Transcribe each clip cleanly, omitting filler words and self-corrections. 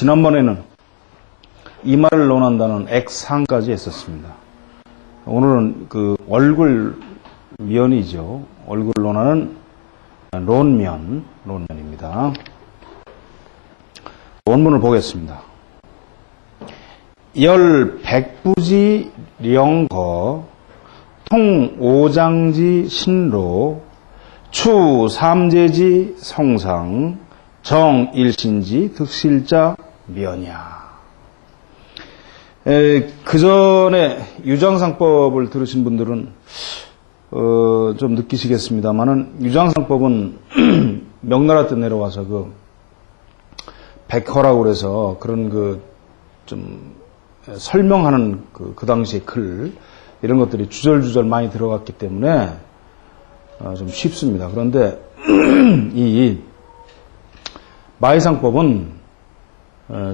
지난번에는 이마를 논한다는 액상까지 했었습니다. 오늘은 그 얼굴면이죠. 얼굴 논하는 논면입니다. 원문을 보겠습니다. 열 백부지 령거 통 오장지 신로 추 삼재지 성상 정 일신지 득실자 면야. 그 전에 유장상법을 들으신 분들은 좀 느끼시겠습니다만은 유장상법은 명나라 때 내려와서 그 백허라고 그래서 그런 좀 설명하는 그 당시의 글 이런 것들이 주절주절 많이 들어갔기 때문에 좀 쉽습니다. 그런데 이 마의상법은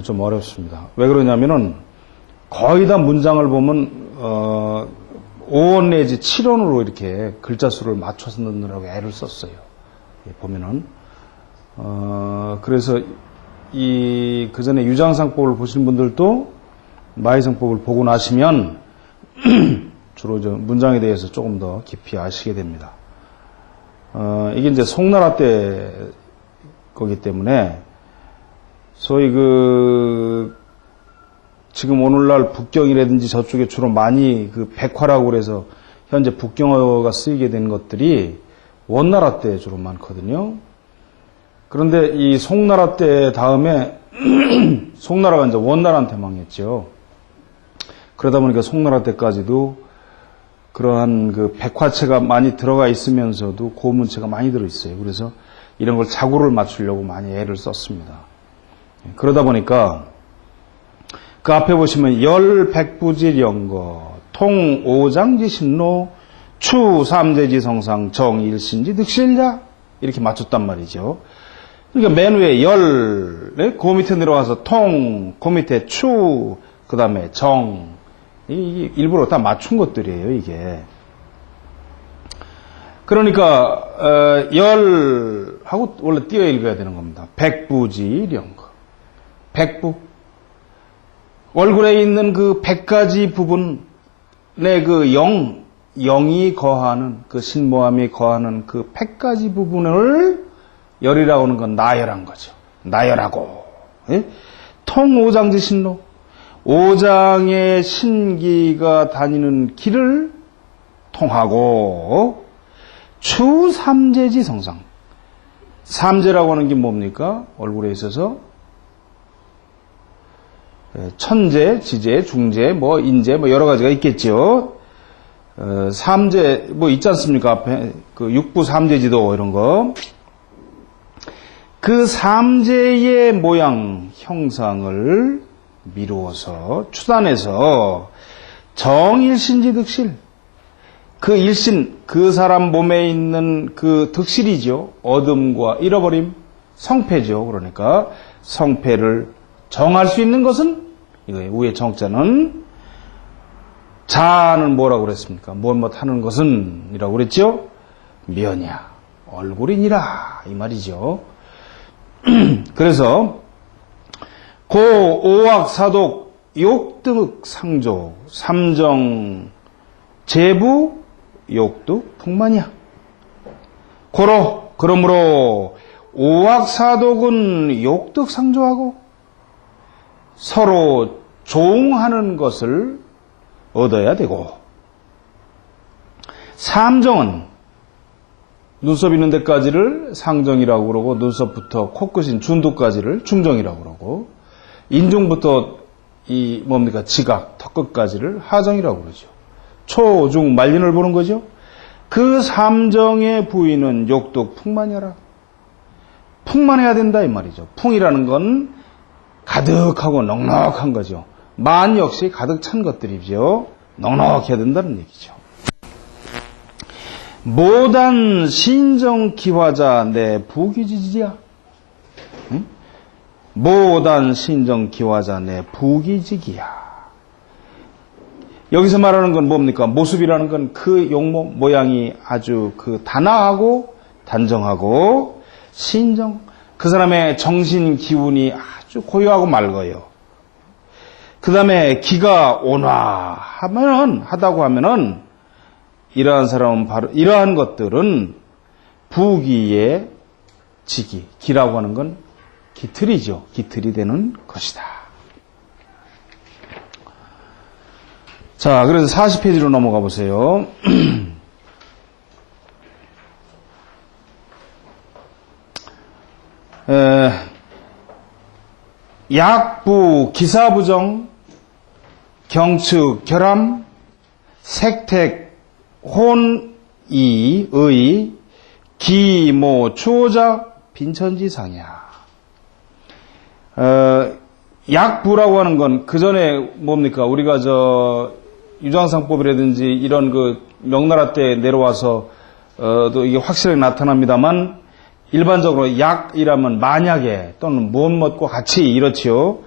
좀 어렵습니다. 왜 그러냐면은 거의 다 문장을 보면 5원 내지 7원으로 이렇게 글자 수를 맞춰서 넣느라고 애를 썼어요. 보면은 그래서 그 전에 유장상법을 보신 분들도 마의상법을 보고 나시면 주로 문장에 대해서 조금 더 깊이 아시게 됩니다. 이게 이제 송나라 때 거기 때문에 소위 지금 오늘날 북경이라든지 저쪽에 주로 많이 백화라고 그래서 현재 북경어가 쓰이게 된 것들이 원나라 때 주로 많거든요. 그런데 이 송나라 때 다음에 송나라가 이제 원나라한테 망했죠. 그러다 보니까 송나라 때까지도 그러한 백화체가 많이 들어가 있으면서도 고문체가 많이 들어있어요. 그래서 이런 걸 자구를 맞추려고 많이 애를 썼습니다. 그러다 보니까 그 앞에 보시면 열 백부지 영거 통 오장지 신로 추 삼재지 성상 정 일신지 득실자 이렇게 맞췄단 말이죠. 그러니까 맨 위에 열, 그 밑에 내려와서 통, 그 밑에 추, 그 다음에 정. 이게 일부러 다 맞춘 것들이에요, 이게. 그러니까, 열하고 원래 띄어 읽어야 되는 겁니다. 백부지령거. 백부. 얼굴에 있는 그 100가지 부분의 영이 거하는, 신모함이 거하는 그 100가지 부분을 열이라고 하는 건 나열한 거죠. 나열하고. 예? 통오장지 신로. 오장의 신기가 다니는 길을 통하고 추 삼재지 성상. 삼재라고 하는 게 뭡니까? 얼굴에 있어서 천재, 지재, 중재, 인재, 여러 가지가 있겠죠. 삼재, 있지 않습니까? 앞에 육부 삼재지도 이런 거. 그 삼재의 모양, 형상을 미루어서, 추단해서, 정일신지 득실. 그 일신, 그 사람 몸에 있는 그 득실이죠. 어둠과 잃어버림, 성패죠. 그러니까, 성패를 정할 수 있는 것은, 이거예요. 위에 정자는, 자는 뭐라고 그랬습니까? 하는 것은, 이라고 그랬죠? 면야, 얼굴이니라. 이 말이죠. 그래서 고 오악사독 욕득 상조 삼정 제부 욕득 풍만이야. 그러므로 오악사독은 욕득 상조하고 서로 조응하는 것을 얻어야 되고 삼정은 눈썹 있는 데까지를 상정이라고 그러고 눈썹부터 코끝인 준두까지를 중정이라고 그러고 인중부터 지각, 턱끝까지를 하정이라고 그러죠. 초, 중, 말린을 보는 거죠. 그 삼정의 부위는 욕독 풍만이라. 풍만해야 된다 이 말이죠. 풍이라는 건 가득하고 넉넉한 거죠. 만 역시 가득 찬 것들이죠. 넉넉해야 된다는 얘기죠. 모단 신정 기화자 내 부기지지야. 응? 모단 신정 기화자 내 부기지기야. 여기서 말하는 건 뭡니까? 모습이라는 건 그 용모 모양이 아주 단아하고 단정하고 신정 그 사람의 정신 기운이 아주 고요하고 맑아요. 그 다음에 기가 온화하다고 하면은 이러한 사람은 바로 이러한 것들은 부기의 지기, 기라고 하는 건 기틀이죠. 기틀이 되는 것이다. 자, 그래서 40페이지로 넘어가 보세요. 약부, 기사부정, 경측, 결함, 색택, 혼이, 의, 기모, 추호자, 빈천지상이야. 약부라고 하는 건 그 전에 뭡니까? 우리가 유장상법이라든지 이런 명나라 때 내려와서 또 이게 확실하게 나타납니다만 일반적으로 약이라면 만약에 또는 무엇과 같이 이렇지요.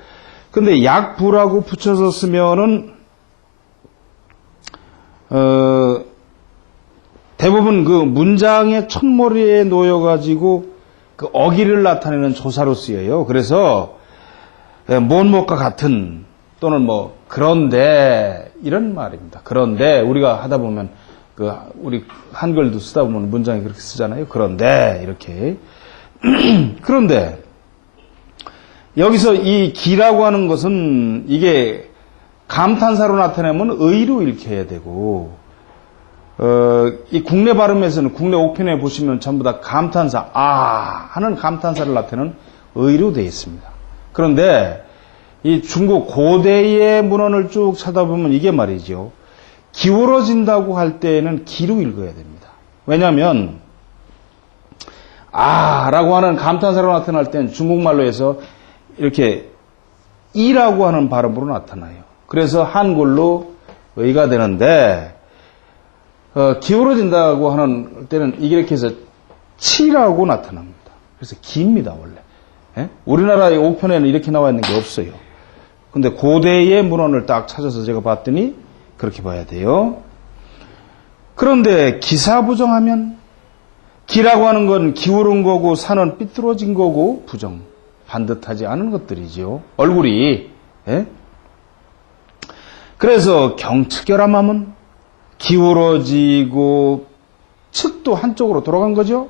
근데 약부라고 붙여서 쓰면은 대부분 그 문장의 첫머리에 놓여가지고 그 어기를 나타내는 조사로 쓰여요. 그래서 무엇과 같은 또는 그런데 이런 말입니다. 그런데 우리가 하다 보면 우리 한글도 쓰다 보면 문장이 그렇게 쓰잖아요. 그런데 이렇게 그런데 여기서 이 기라고 하는 것은 이게 감탄사로 나타내면 의로 읽혀야 되고 이 국내 발음에서는 국내 옥편에 보시면 전부 다 감탄사 하는 감탄사를 나타내는 의로 되어 있습니다. 그런데 이 중국 고대의 문헌을 쭉 찾아보면 이게 말이죠. 기울어진다고 할 때에는 기로 읽어야 됩니다. 왜냐하면 라고 하는 감탄사로 나타날 때는 중국말로 해서 이렇게 이라고 하는 발음으로 나타나요. 그래서 한글로 의가 되는데 기울어진다고 하는 때는 이게 이렇게 해서 치라고 나타납니다. 그래서 기입니다, 원래. 우리나라의 옥편에는 이렇게 나와 있는 게 없어요. 근데 고대의 문헌을 딱 찾아서 제가 봤더니 그렇게 봐야 돼요. 그런데 기사부정하면 기라고 하는 건 기울은 거고 산은 삐뚤어진 거고 부정, 반듯하지 않은 것들이죠. 얼굴이. 그래서 경측결함하면 기울어지고 측도 한쪽으로 돌아간 거죠.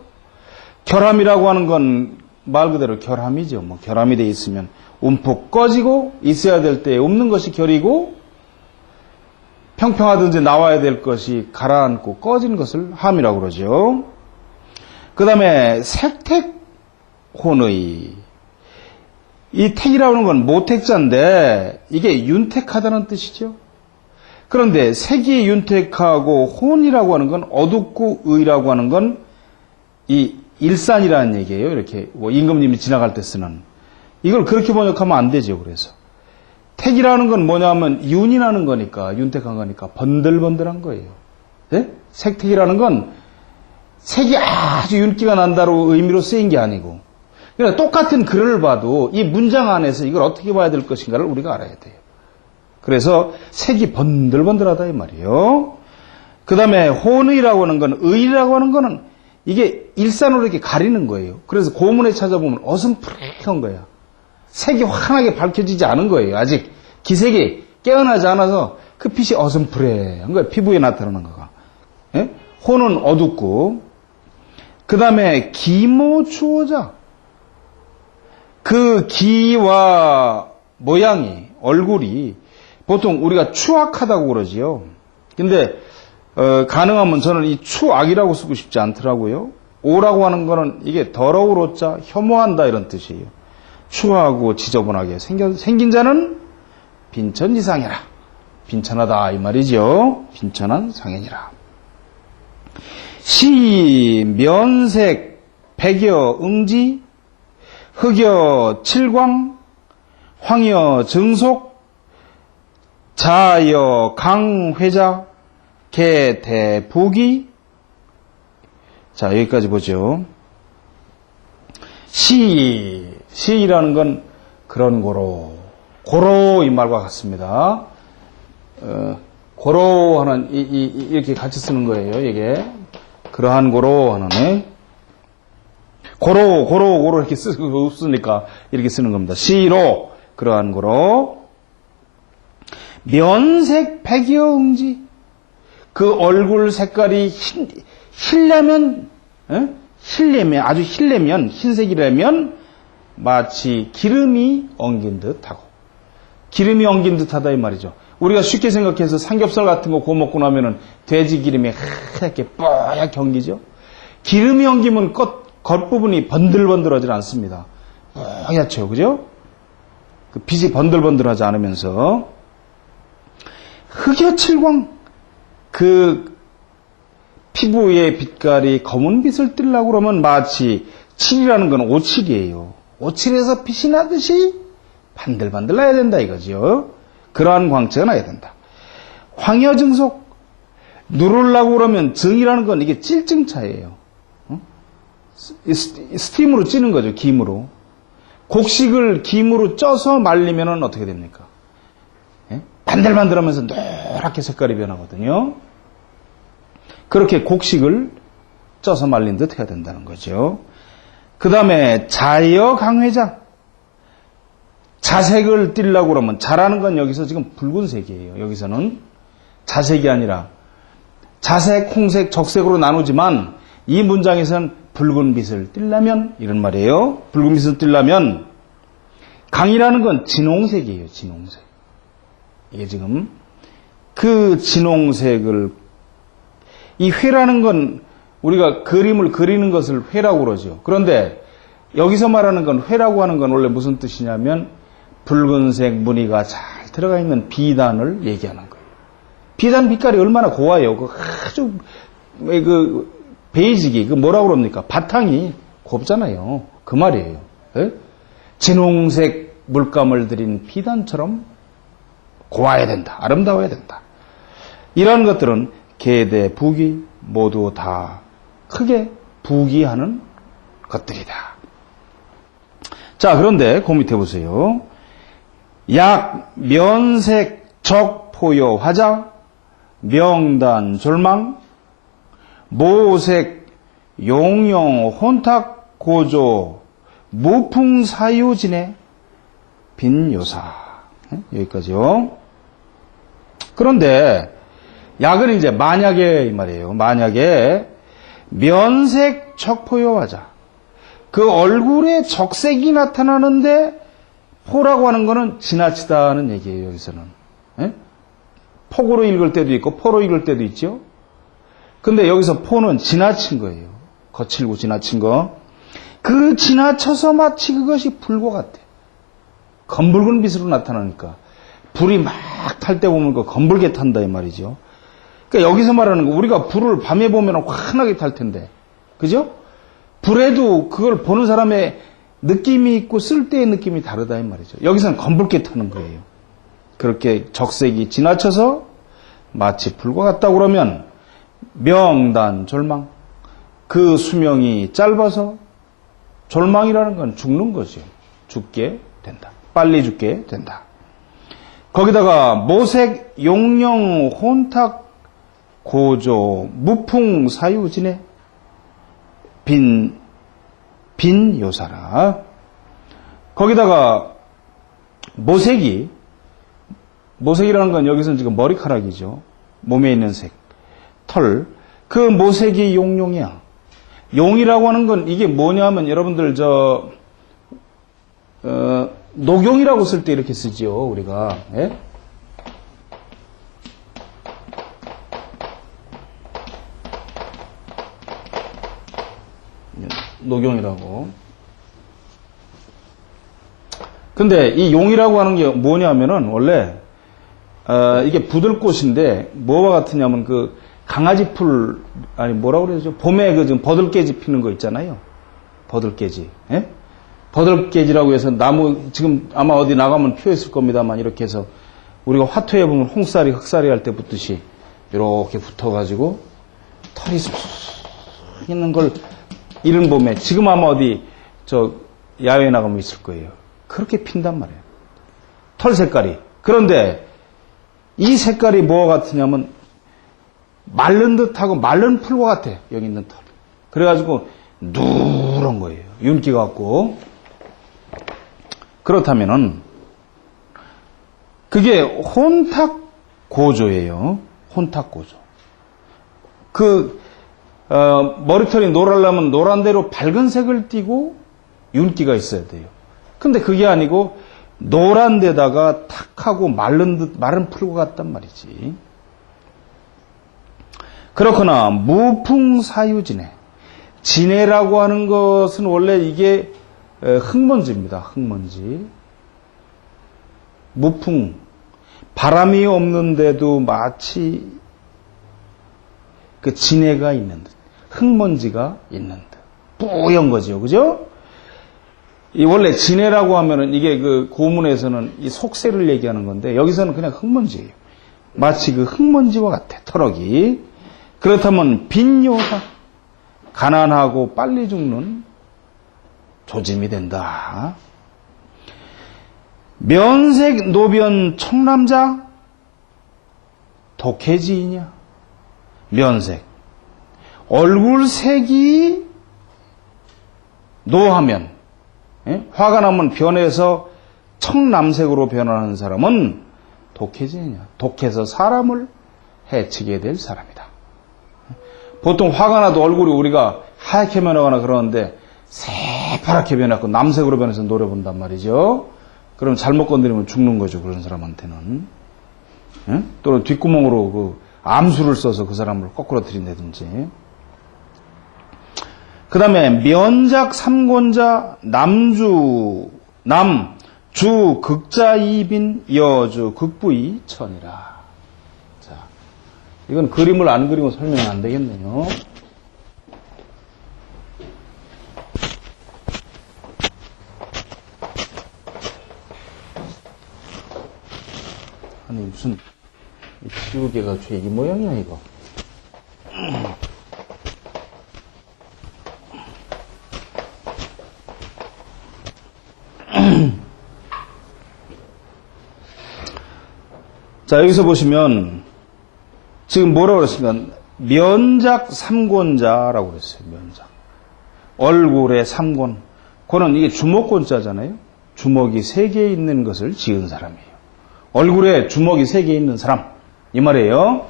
결함이라고 하는 건 말 그대로 결함이죠. 결함이 돼 있으면 움푹 꺼지고 있어야 될 때 없는 것이 결이고 평평하든지 나와야 될 것이 가라앉고 꺼진 것을 함이라고 그러죠. 그 다음에 색택혼의 이 택이라는 건 모택자인데 이게 윤택하다는 뜻이죠. 그런데 색이 윤택하고 혼이라고 하는 건 어둡고 의라고 하는 건 이 일산이라는 얘기예요. 이렇게 임금님이 지나갈 때 쓰는 이걸 그렇게 번역하면 안 되죠. 그래서 택이라는 건 뭐냐면 윤이 나는 거니까 윤택한 거니까 번들번들한 거예요. 색택이라는 건 색이 아주 윤기가 난다로 의미로 쓰인 게 아니고 그러니까 똑같은 글을 봐도 이 문장 안에서 이걸 어떻게 봐야 될 것인가를 우리가 알아야 돼요. 그래서 색이 번들번들하다 이 말이에요. 그 다음에 혼의라고 하는 건 의라고 하는 거는 이게 일산으로 이렇게 가리는 거예요. 그래서 고문에 찾아보면 어슴푸레한 거야. 색이 환하게 밝혀지지 않은 거예요. 아직 기색이 깨어나지 않아서 그 빛이 어슴푸레한 거예요. 피부에 나타나는 거가. 혼은 어둡고 그 다음에 기모추호자 그 기와 모양이 얼굴이 보통 우리가 추악하다고 그러지요. 근데 가능하면 저는 이 추악이라고 쓰고 싶지 않더라고요. 오라고 하는 거는 이게 더러울 오자 혐오한다 이런 뜻이에요. 추하고 지저분하게 생긴 자는 빈천지상이라. 빈천하다 이 말이죠. 빈천한 상현이라. 시, 면색, 백여, 응지, 흑여, 칠광, 황여, 증속, 자여, 강회자, 개, 대, 부기. 자, 여기까지 보죠. 시이라는 건 그런 고로 이 말과 같습니다. 고로 하는 이렇게 같이 쓰는 거예요. 이게 그러한 고로 하는 고로 이렇게 쓰고 없으니까 이렇게 쓰는 겁니다. 시로 그러한 거로. 면색 백여 응지. 그 얼굴 색깔이 힐려면 아주 힐려면 흰색이라면 마치 기름이 엉긴 듯하고, 기름이 엉긴 듯하다 이 말이죠. 우리가 쉽게 생각해서 삼겹살 같은 거 구워 먹고 나면은 돼지 기름이 하얗게 뽀얗게 엉기죠. 기름이 엉기면 겉부분이 번들번들하지 않습니다. 뽀얗죠, 그죠? 그 빛이 번들번들하지 않으면서 흑여칠광, 그 피부의 빛깔이 검은 빛을 띠려고 그러면 마치 칠이라는 건 오칠이에요. 오칠에서 빛이 나듯이 반들반들 나야 된다 이거죠. 그러한 광채가 나야 된다. 황여증속, 누르려고 그러면 증이라는 건 이게 찔증차예요. 스팀으로 찌는 거죠, 김으로. 곡식을 김으로 쪄서 말리면 어떻게 됩니까? 반들반들하면서 노랗게 색깔이 변하거든요. 그렇게 곡식을 쪄서 말린 듯 해야 된다는 거죠. 그 다음에 자여강회자. 자색을 띠려고 그러면, 자라는 건 여기서 지금 붉은색이에요. 여기서는 자색이 아니라 자색, 홍색, 적색으로 나누지만 이 문장에서는 붉은 빛을 띠려면 이런 말이에요. 붉은 빛을 띠려면 강이라는 건 진홍색이에요. 진홍색. 이게 지금 그 진홍색을, 이 회라는 건 우리가 그림을 그리는 것을 회라고 그러죠. 그런데 여기서 말하는 건, 회라고 하는 건 원래 무슨 뜻이냐면 붉은색 무늬가 잘 들어가 있는 비단을 얘기하는 거예요. 비단 빛깔이 얼마나 고와요. 그 아주 베이직이 뭐라고 그럽니까? 바탕이 곱잖아요. 그 말이에요. 예? 진홍색 물감을 들인 비단처럼 고와야 된다. 아름다워야 된다. 이런 것들은 계대, 부기 모두 다 크게 부기하는 것들이다. 자, 그런데 그 밑에 보세요. 약, 면색, 적, 포효, 화자, 명단, 졸망, 모색, 용용, 혼탁, 고조, 무풍, 사유진해, 빈요사. 여기까지요. 그런데 약은 이제 만약에 이 말이에요. 만약에 면색, 척포효, 화자. 그 얼굴에 적색이 나타나는데 포라고 하는 거는 지나치다는 얘기예요. 여기서는. 폭으로 읽을 때도 있고 포로 읽을 때도 있죠. 근데 여기서 포는 지나친 거예요. 거칠고 지나친 거. 그 지나쳐서 마치 그것이 불과 같아. 검붉은 빛으로 나타나니까. 불이 막 탈 때 보면 그 검붉게 탄다 이 말이죠. 그러니까 여기서 말하는 거, 우리가 불을 밤에 보면 환하게 탈 텐데. 그죠? 불에도 그걸 보는 사람의 느낌이 있고 쓸 때의 느낌이 다르다 이 말이죠. 여기서는 검붉게 타는 거예요. 그렇게 적색이 지나쳐서 마치 불과 같다고 그러면 명단, 졸망. 그 수명이 짧아서 졸망이라는 건 죽는 거죠. 죽게 된다. 빨리 죽게 된다. 거기다가 모색, 용령, 혼탁, 고조, 무풍, 사유진해, 빈요사라. 거기다가 모색이라는 건 여기서는 지금 머리카락이죠. 몸에 있는 색, 털. 그 모색이 용용이야. 용이라고 하는 건 이게 뭐냐면 여러분들 녹용이라고 쓸 때 이렇게 쓰지요, 우리가. 예? 녹용이라고. 근데 이 용이라고 하는 게 뭐냐면은 원래 이게 부들꽃인데 뭐와 같으냐면 그 강아지 풀, 아니 뭐라고 그러죠? 봄에 그 지금 버들깨지 피는 거 있잖아요. 버들깨지. 예? 버들깨지라고 해서 나무 지금 아마 어디 나가면 피어있을 겁니다만 이렇게 해서 우리가 화토에 보면 홍쌀이 흑쌀이 할 때 붙듯이 이렇게 붙어가지고 털이 쑥 있는 걸 이른 봄에 지금 아마 어디 야외에 나가면 있을 거예요. 그렇게 핀단 말이에요. 털 색깔이. 그런데 이 색깔이 뭐와 같으냐면 마른 듯하고 마른 풀과 같아. 여기 있는 털. 그래가지고 그런 거예요. 윤기가 없고. 그렇다면은 그게 혼탁고조예요. 혼탁고조. 머리털이 노랗려면 노란 대로 밝은 색을 띠고 윤기가 있어야 돼요. 근데 그게 아니고 노란 데다가 탁하고 마른 풀과 같단 말이지. 그렇거나 무풍사유진해. 진해라고 하는 것은 원래 이게 흙먼지입니다. 흙먼지. 무풍. 바람이 없는데도 마치 그 진해가 있는 듯. 흙먼지가 있는 듯. 뿌연 거죠. 그죠? 이 원래 진해라고 하면은 이게 그 고문에서는 이 속세를 얘기하는 건데 여기서는 그냥 흙먼지예요. 마치 그 흙먼지와 같아. 터럭이. 그렇다면 빈요다. 가난하고 빨리 죽는 조짐이 된다. 면색 노변 청남자 독해지이냐. 면색. 얼굴색이 노하면, 화가 나면 변해서 청남색으로 변하는 사람은 독해지냐. 독해서 사람을 해치게 될 사람이다. 보통 화가 나도 얼굴이 우리가 하얗게 변하거나 그러는데 새파랗게 변하고 남색으로 변해서 노려본단 말이죠. 그럼 잘못 건드리면 죽는 거죠. 그런 사람한테는. 또는 뒷구멍으로 그 암수를 써서 그 사람을 거꾸로 들인다든지. 그 다음에 면작 삼곤자 남주 극자이빈 여주 극부이 천이라. 자, 이건 그림을 안 그리고 설명이 안 되겠네요. 아니 무슨 지우개가 죄기 모양이야 이거. 자, 여기서 보시면 지금 뭐라고 그랬습니까? 면작 삼곤자라고 그랬어요. 면작. 얼굴에 삼곤. 그거는 이게 주먹곤자잖아요. 주먹이 3개 있는 것을 지은 사람이에요. 얼굴에 주먹이 3개 있는 사람. 이 말이에요.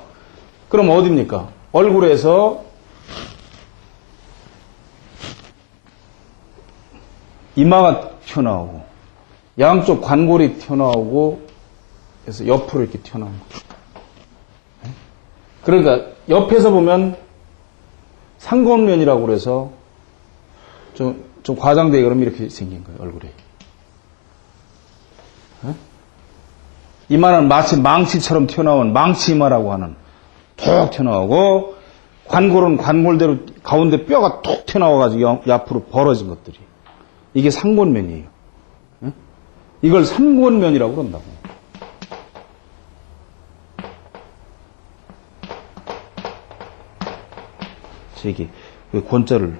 그럼 어디입니까? 얼굴에서 이마가 튀어나오고 양쪽 관골이 튀어나오고 그래서 옆으로 이렇게 튀어나온 거예요. 그러니까 옆에서 보면 상곤면이라고 그래서 좀 과장되게 그러면 이렇게 생긴 거예요. 얼굴이. 이마는 마치 망치처럼 튀어나온 망치 이마라고 하는 툭 튀어나오고 관골은 관골대로 가운데 뼈가 툭 튀어나와가지고 옆으로 벌어진 것들이. 이게 상곤면이에요. 이걸 삼곤면이라고 그런다고. 이게 권자를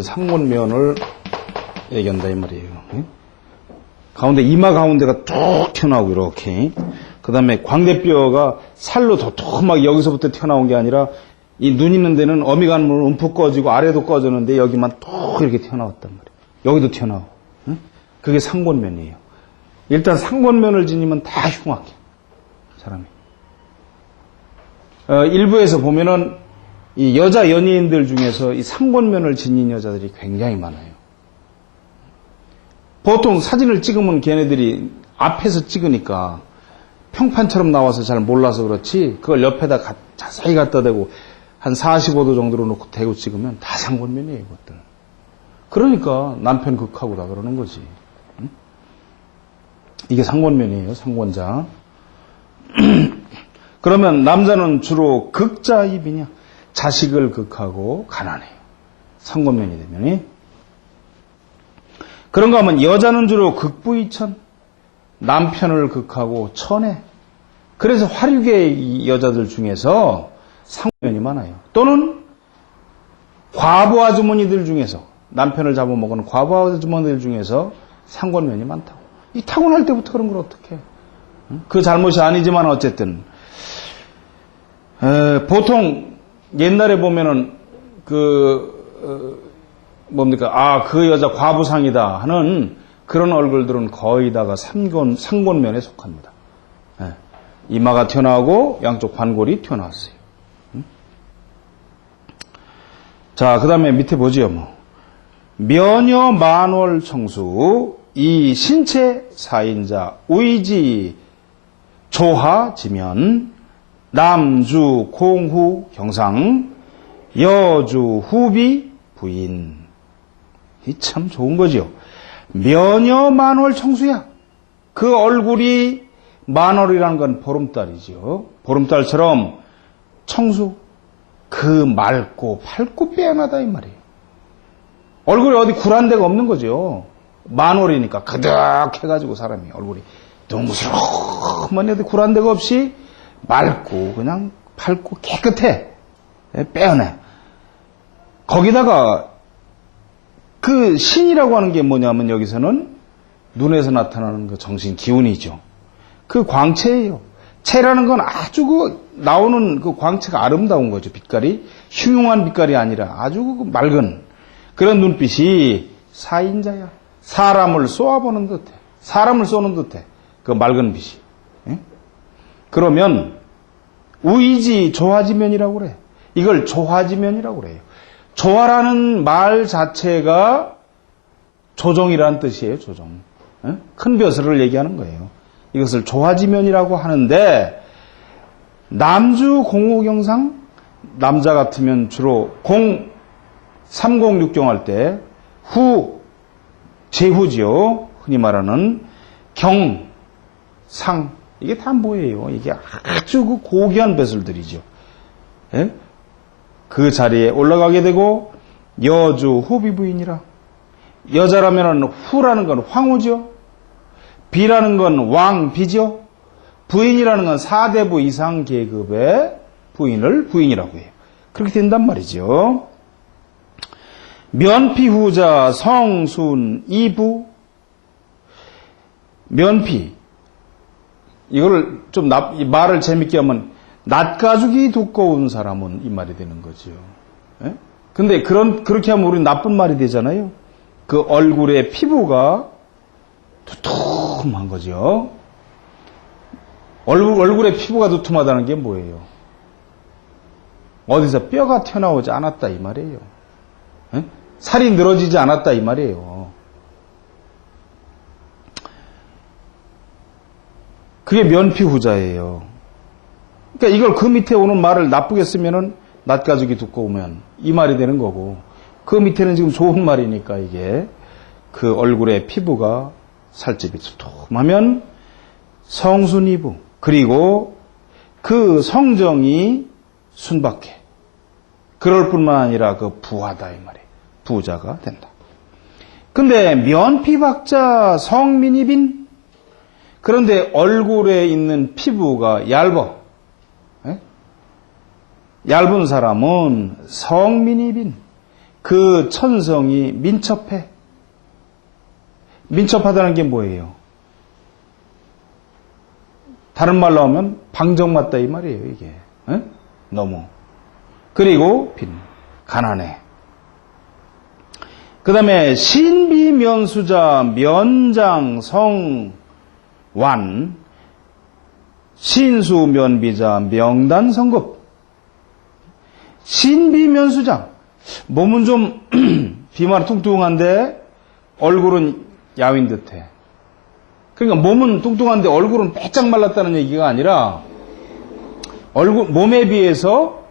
상곤면을 얘기한다 이 말이에요. 가운데 이마 가운데가 툭 튀어나오고 이렇게. 그 다음에 광대뼈가 살로 도톰하게 여기서부터 튀어나온 게 아니라 이 눈 있는 데는 어미간물 움푹 꺼지고 아래도 꺼졌는데 여기만 툭 이렇게 튀어나왔단 말이에요. 여기도 튀어나오고. 그게 상곤면이에요. 일단 상곤면을 지니면 다 흉악해. 사람이. 일부에서 보면은 이 여자 연예인들 중에서 이 상곤면을 지닌 여자들이 굉장히 많아요. 보통 사진을 찍으면 걔네들이 앞에서 찍으니까 평판처럼 나와서 잘 몰라서 그렇지 그걸 옆에다 자세히 갖다 대고 한 45도 정도로 놓고 대고 찍으면 다 상곤면이에요. 이것들. 그러니까 남편 극하고 다 그러는 거지. 이게 상곤면이에요. 상곤자. 그러면 남자는 주로 극자입이냐? 자식을 극하고 가난해요. 상곤면이 되면. 그런가 하면 여자는 주로 극부이천, 남편을 극하고 천해. 그래서 화류계 여자들 중에서 상곤면이 많아요. 또는 과부 아주머니들 중에서 남편을 잡아먹은 과부 아주머니들 중에서 상곤면이 많다고. 이 타고날 때부터 그런 걸 어떻게 해? 그 잘못이 아니지만 어쨌든 보통 옛날에 보면은 뭡니까 그 여자 과부상이다 하는 그런 얼굴들은 거의 다가 상곤면에 속합니다. 이마가 튀어나오고 양쪽 관골이 튀어나왔어요. 자, 그 다음에 밑에 보지요. 면여 만월 청수 이 신체 사인자 의지 조하 지면 남주 공후 경상 여주 후비 부인. 이 참 좋은 거죠. 면여 만월 청수야. 그 얼굴이 만월이라는 건 보름달이죠. 보름달처럼 청수. 그 맑고 밝고 빼어나다 이 말이에요. 얼굴에 어디 굴한 데가 없는 거죠. 만월이니까 그득해가지고 사람이 얼굴이 둥그스럭만 해도 굴한 데가 없이 맑고 그냥 밝고 깨끗해. 빼어내. 거기다가 그 신이라고 하는 게 뭐냐면 여기서는 눈에서 나타나는 그 정신 기운이죠. 그 광채예요. 채라는 건 아주 나오는 그 광채가 아름다운 거죠. 빛깔이 흉흉한 빛깔이 아니라 아주 맑은 그런 눈빛이 사인자야. 사람을 쏘아보는 듯해. 사람을 쏘는 듯해. 그 맑은 빛이. 그러면 우이지 조화지면이라고 그래. 이걸 조화지면이라고 그래요. 조화라는 말 자체가 조정이라는 뜻이에요. 조정. 큰 벼슬을 얘기하는 거예요. 이것을 조화지면이라고 하는데 남주 공호경상 남자 같으면 주로 3060 할 때 제후지요. 흔히 말하는 경상 이게 다 뭐예요? 이게 아주 고귀한 벼슬들이죠. 예? 그 자리에 올라가게 되고 여주 후비부인이라 여자라면 후라는 건 황후죠. 비라는 건 왕비죠. 부인이라는 건 4대부 이상 계급의 부인을 부인이라고 해요. 그렇게 된단 말이죠. 면피후자 성순 이부 면피 이거를 좀 말을 재밌게 하면 낯가죽이 두꺼운 사람은 이 말이 되는 거죠. 예? 근데 그렇게 하면 우리 나쁜 말이 되잖아요. 그 얼굴의 피부가 두툼한 거죠. 얼굴의 피부가 두툼하다는 게 뭐예요? 어디서 뼈가 튀어나오지 않았다 이 말이에요. 에? 살이 늘어지지 않았다 이 말이에요. 그게 면피후자예요. 그러니까 이걸 그 밑에 오는 말을 나쁘게 쓰면은 낯가죽이 두꺼우면 이 말이 되는 거고 그 밑에는 지금 좋은 말이니까 이게 그 얼굴의 피부가 살집이 두툼하면 성순이부 그리고 그 성정이 순박해. 그럴 뿐만 아니라 그 부하다 이 말이에요. 부자가 된다. 근데 면피박자 성민이빈 그런데 얼굴에 있는 피부가 얇아. 에? 얇은 사람은 성민이빈 그 천성이 민첩해. 민첩하다는 게 뭐예요? 다른 말로 하면 방정맞다 이 말이에요 이게. 에? 너무. 그리고 빈 가난해. 그 다음에 신비면수자 면장성완 신수면비자 명단성급 신비면수장 몸은 좀 비만 뚱뚱한데 얼굴은 야윈 듯해. 그러니까 몸은 뚱뚱한데 얼굴은 빼짝 말랐다는 얘기가 아니라 몸에 비해서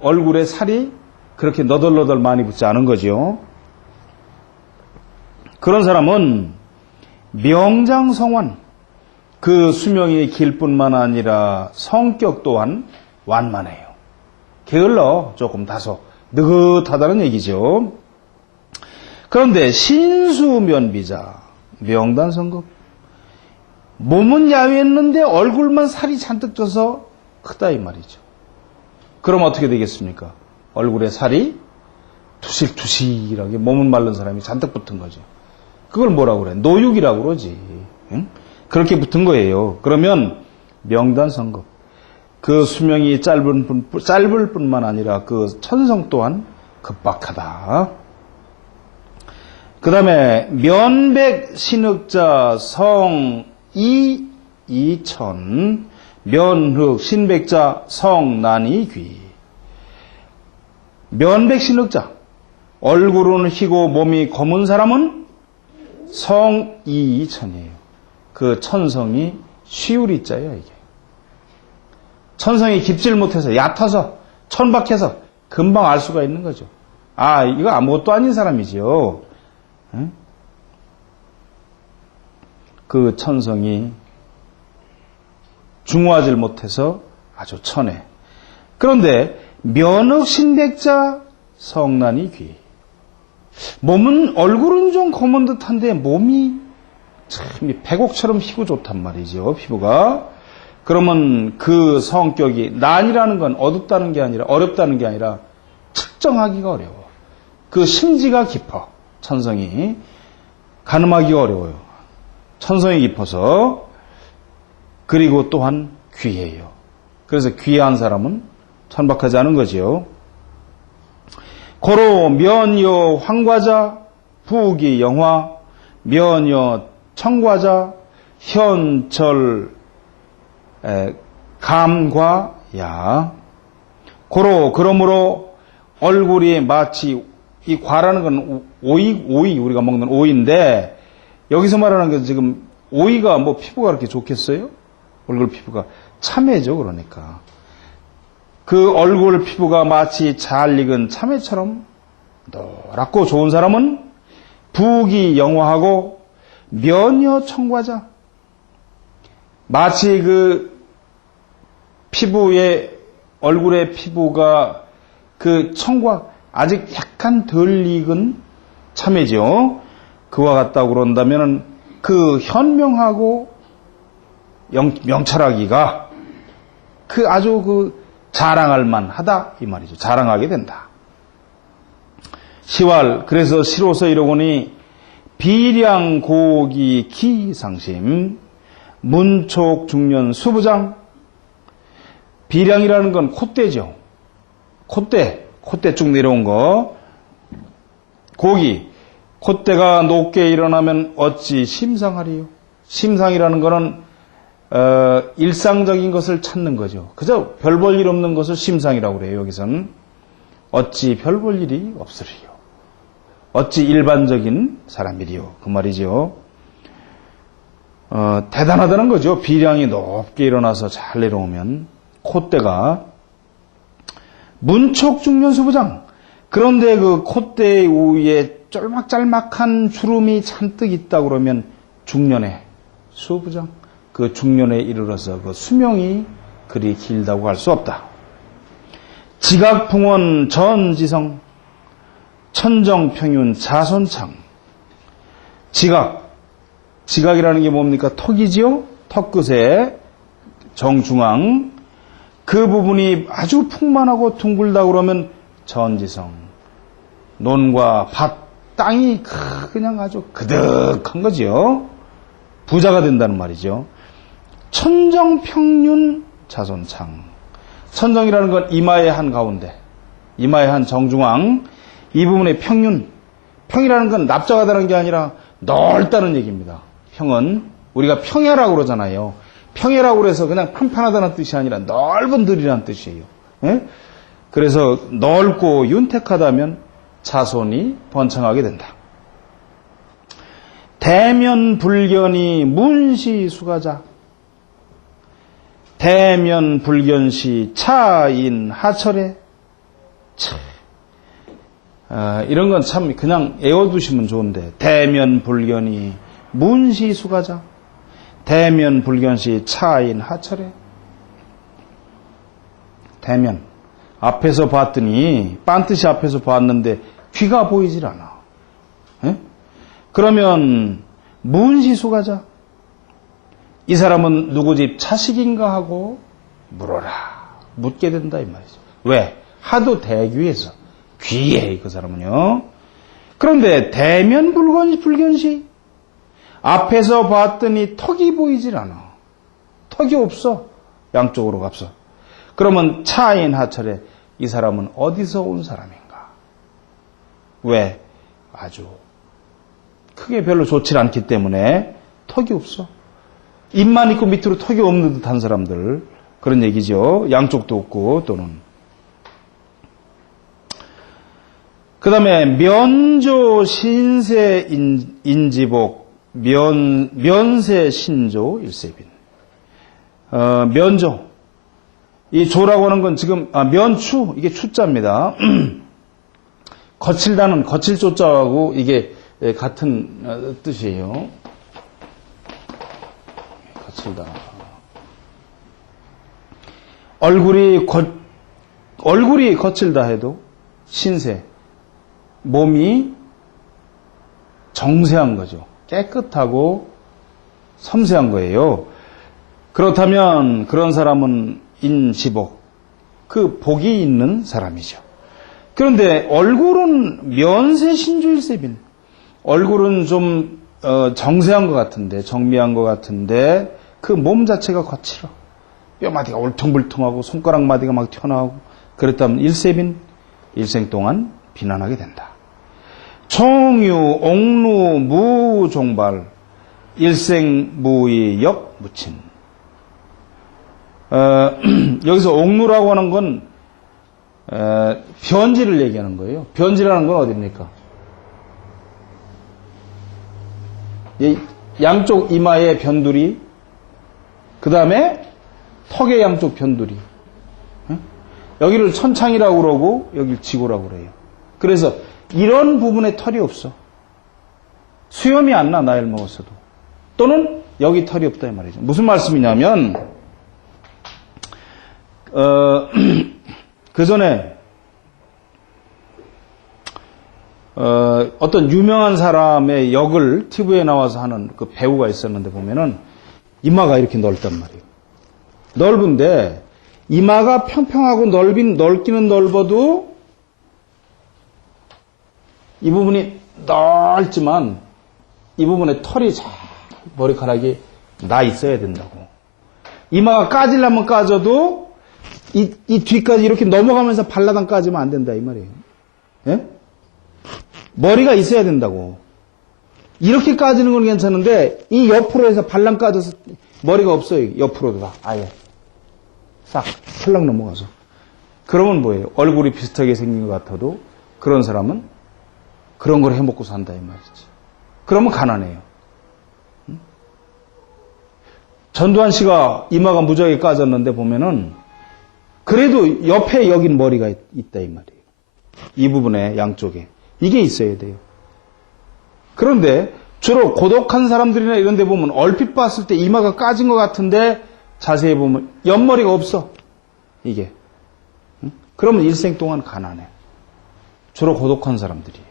얼굴에 살이 그렇게 너덜너덜 많이 붙지 않은 거죠. 그런 사람은 명장성완 그 수명이 길 뿐만 아니라 성격 또한 완만해요. 게을러 조금 다소 느긋하다는 얘기죠. 그런데 신수면비자 명단성급 몸은 야위했는데 얼굴만 살이 잔뜩 쪄서 크다 이 말이죠. 그럼 어떻게 되겠습니까? 얼굴에 살이 투실투실하게 몸은 마른 사람이 잔뜩 붙은 거죠. 그걸 뭐라고 그래? 노육이라고 그러지. 응? 그렇게 붙은 거예요. 그러면 명단 선거. 그 수명이 짧을 뿐만 아니라 그 천성 또한 급박하다. 그 다음에 면백 신흑자 성이 이천 면흑 신백자 성난이 귀. 면백 신흑자 얼굴은 희고 몸이 검은 사람은 성이 이천이에요. 그 천성이 쉬우리자예요. 이게 천성이 깊질 못해서 얕아서 천박해서 금방 알 수가 있는 거죠. 아, 이거 아무것도 아닌 사람이지요. 응? 그 천성이 중후하질 못해서 아주 천해. 그런데 면흑 신백자 성난이 귀. 몸은 얼굴은 좀 검은 듯한데 몸이 참 백옥처럼 희고 좋단 말이죠. 피부가. 그러면 그 성격이 난이라는 건 어둡다는 게 아니라 어렵다는 게 아니라 측정하기가 어려워. 그 심지가 깊어. 천성이 가늠하기가 어려워요. 천성이 깊어서 그리고 또한 귀해요. 그래서 귀한 사람은 천박하지 않은 거지요. 고로 면여 황과자 부기 영화 면여 청과자 현철 감과야. 고로 그러므로 얼굴이 마치 이 과라는 건 오이 우리가 먹는 오이인데 여기서 말하는 게 지금 오이가 뭐 피부가 그렇게 좋겠어요? 얼굴 피부가 참외죠. 그러니까 그 얼굴 피부가 마치 잘 익은 참외처럼 노랗고 좋은 사람은 부기 영화하고 면여 청과자. 마치 그 피부의 얼굴의 피부가 그 청과 아직 약간 덜 익은 참외죠. 그와 같다고 그런다면 그 현명하고 명철하기가 그 아주 그 자랑할 만하다 이 말이죠. 자랑하게 된다. 시왈 그래서 시로서 이러거니 비량고기 기상심 문촉 중년 수부장. 비량이라는 건 콧대죠. 콧대 쭉 내려온 거. 고기 콧대가 높게 일어나면 어찌 심상하리요. 심상이라는 거는 일상적인 것을 찾는 거죠. 그저 별 볼 일 없는 것을 심상이라고 그래요. 여기서는 어찌 별 볼 일이 없으리요. 어찌 일반적인 사람이리요. 그 말이죠. 대단하다는 거죠. 비량이 높게 일어나서 잘 내려오면 콧대가. 문촉 중년 수부장. 그런데 그 콧대 위에 쫄막짤막한 주름이 잔뜩 있다 그러면 중년의 수부장. 그 중년에 이르러서 그 수명이 그리 길다고 할 수 없다. 지각풍원 전지성 천정평윤 자손창. 지각이라는 게 뭡니까? 턱이지요? 턱끝에 정중앙 그 부분이 아주 풍만하고 둥글다 그러면 전지성. 논과 밭, 땅이 그냥 아주 그득한 거지요. 부자가 된다는 말이죠. 천정평윤 자손창. 천정이라는 건 이마의 한 가운데, 이마의 한 정중앙, 이 부분의 평윤. 평이라는 건 납작하다는 게 아니라 넓다는 얘기입니다. 평은 우리가 평야라고 그러잖아요. 평야라고 그래서 그냥 판판하다는 뜻이 아니라 넓은 들이라는 뜻이에요. 예? 그래서 넓고 윤택하다면 자손이 번창하게 된다. 대면불견이 문시수가자. 대면불견시 차인하철에. 이런 건 참 그냥 애워두시면 좋은데. 대면불견이 문시수가자. 대면불견시 차인하철에. 대면 앞에서 봤더니 빤듯이 앞에서 봤는데 귀가 보이질 않아. 에? 그러면 문시수가자. 이 사람은 누구 집 자식인가 하고 물어라. 묻게 된다 이 말이죠. 왜? 하도 대귀해서 귀해 그 사람은요. 그런데 대면불견시 앞에서 봤더니 턱이 보이질 않아. 턱이 없어. 양쪽으로 갑서. 그러면 차인 하철에 이 사람은 어디서 온 사람인가? 왜? 아주 크게 별로 좋지 않기 때문에 턱이 없어. 입만 있고 밑으로 턱이 없는 듯한 사람들. 그런 얘기죠. 양쪽도 없고 또는. 그 다음에 면조 신세 인지복 면세 신조 일세빈. 면조. 이 조라고 하는 건 지금 면추 이게 추자입니다. 거칠다는 거칠조자하고 이게 같은 뜻이에요. 거칠다. 얼굴이 거칠다 해도 신세. 몸이 정세한 거죠. 깨끗하고 섬세한 거예요. 그렇다면 그런 사람은 인지복, 그 복이 있는 사람이죠. 그런데 얼굴은 면세신주일세빈. 얼굴은 좀 정세한 것 같은데, 정미한 것 같은데 그 몸 자체가 거칠어. 뼈마디가 울퉁불퉁하고 손가락마디가 막 튀어나오고 그랬다면 일세빈, 일생 동안 비난하게 된다. 총유, 옥루, 무종발, 일생무의 역무친. 여기서 옥루라고 하는 건 변지를 얘기하는 거예요. 변지라는 건 어디입니까? 양쪽 이마의 변두리, 그 다음에 턱의 양쪽 변두리. 여기를 천창이라고 그러고 여기를 지고라고 그래요. 그래서 이런 부분에 털이 없어. 수염이 안 나, 나이를 먹었어도. 또는 여기 털이 없다 이 말이죠. 무슨 말씀이냐면 그 전에 어떤 유명한 사람의 역을 TV에 나와서 하는 그 배우가 있었는데 보면은 이마가 이렇게 넓단 말이에요. 넓은데 이마가 평평하고 넓기는 넓어도 이 부분이 넓지만 이 부분에 털이 잘 머리카락이 나 있어야 된다고. 이마가 까지려면 까져도 이 뒤까지 이렇게 넘어가면서 발라당 까지면 안 된다 이 말이에요. 예? 머리가 있어야 된다고. 이렇게 까지는 건 괜찮은데 이 옆으로 해서 발랑 까져서 머리가 없어요. 옆으로도 다 아예 싹 설랑 넘어가서. 그러면 뭐예요? 얼굴이 비슷하게 생긴 것 같아도 그런 사람은 그런 걸 해먹고 산다 이 말이지. 그러면 가난해요. 전두환 씨가 이마가 무지하게 까졌는데 보면은 그래도 옆에 여긴 머리가 있다 이 말이에요. 이 부분에 양쪽에 이게 있어야 돼요. 그런데 주로 고독한 사람들이나 이런 데 보면 얼핏 봤을 때 이마가 까진 것 같은데 자세히 보면 옆머리가 없어. 이게. 그러면 일생 동안 가난해. 주로 고독한 사람들이에요.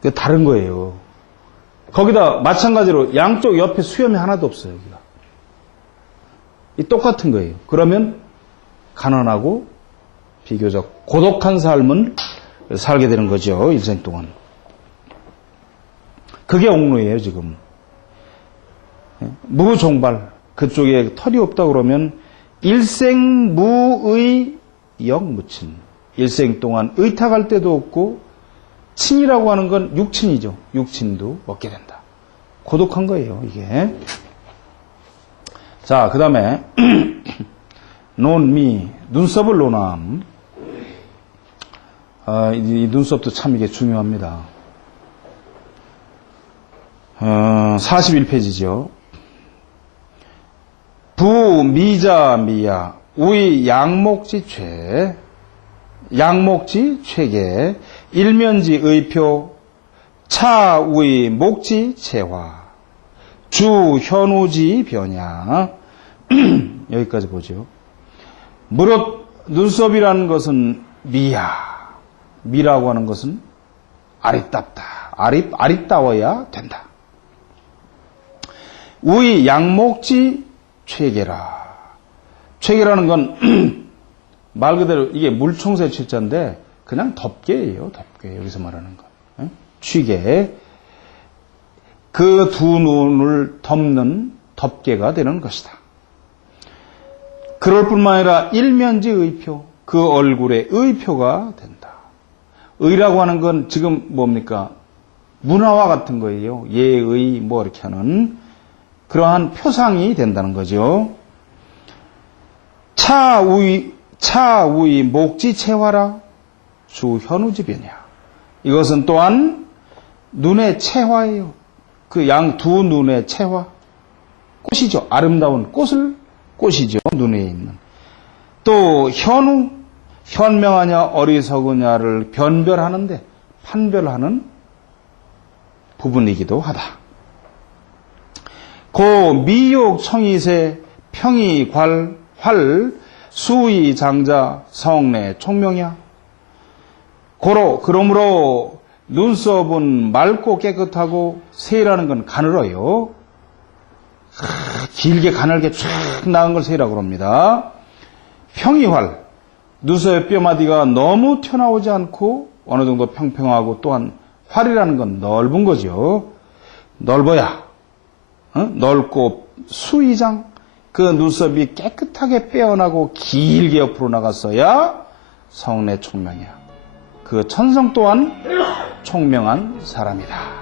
그 다른 거예요. 거기다 마찬가지로 양쪽 옆에 수염이 하나도 없어요. 여기가. 이 똑같은 거예요. 그러면 가난하고 비교적 고독한 삶은 살게 되는 거죠. 일생 동안. 그게 옥루예요, 지금. 무종발. 그쪽에 털이 없다 그러면 일생 무의 역무친. 일생 동안 의탁할 때도 없고 친이라고 하는 건 육친이죠. 육친도 없게 된다. 고독한 거예요, 이게. 자, 그 다음에 논미, 눈썹을 논함. 이 눈썹도 참 이게 중요합니다. 41페이지죠. 부미자 미야 우의 양목지 최 양목지 최계 일면지 의표 차우의 목지 체화 주 현우지 변야 여기까지 보죠. 무릇 눈썹이라는 것은 미라고 하는 것은 아리따다 아리따워야 된다. 우의 양목지 최계라. 최계라는 건 말 그대로 이게 물총새 최자인데 그냥 덮개예요. 덮개. 여기서 말하는 거. 취게 그 두 눈을 덮는 덮개가 되는 것이다. 그럴 뿐만 아니라 일면지 의표, 그 얼굴의 의표가 된다. 의라고 하는 건 지금 뭡니까? 문화와 같은 거예요. 예의 뭐 이렇게 하는 그러한 표상이 된다는 거죠. 차우이 목지채화라 주현우지변이야. 이것은 또한 눈의 채화예요. 그 양 두 눈의 채화. 꽃이죠. 아름다운 꽃이죠. 눈에 있는. 또 현우, 현명하냐 어리석으냐를 변별하는데 판별하는 부분이기도 하다. 고 미욕 청이세 평이 활 수의 장자 성내 총명이야. 그러므로 눈썹은 맑고 깨끗하고 세라는 건 가늘어요. 길게 가늘게 쫙 나은 걸 세라고 합니다. 평이활, 눈썹의 뼈마디가 너무 튀어나오지 않고 어느 정도 평평하고 또한 활이라는 건 넓은 거죠. 넓어야 넓고 수의장, 그 눈썹이 깨끗하게 빼어나고 길게 옆으로 나갔어야 성내 총명이야. 그 천성 또한 총명한 사람이다.